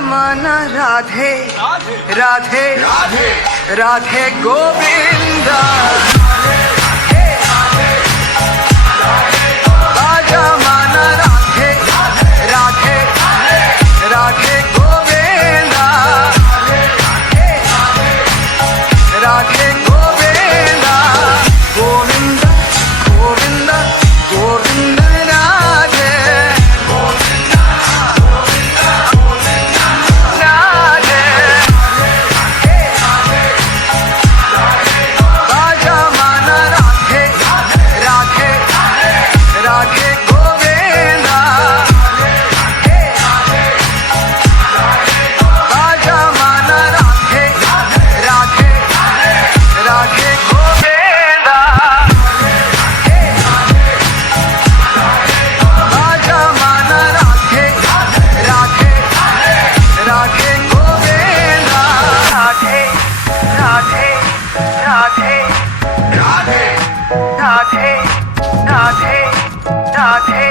माना राधे राधे राधे राधे गोविंदा बाजा माना राधे राधे राधे गोविंदा राधे गोविंदा गोविंदा गोविंदा गोविंद राधे राधे बाजा माना राधे राधे राधे गोविंदा बाजा माना राधे राधे राधे गोविंदा बाजा माना राधे राधे राधे गोविंदा राधे राधे राधे राधे राधे राधे राधे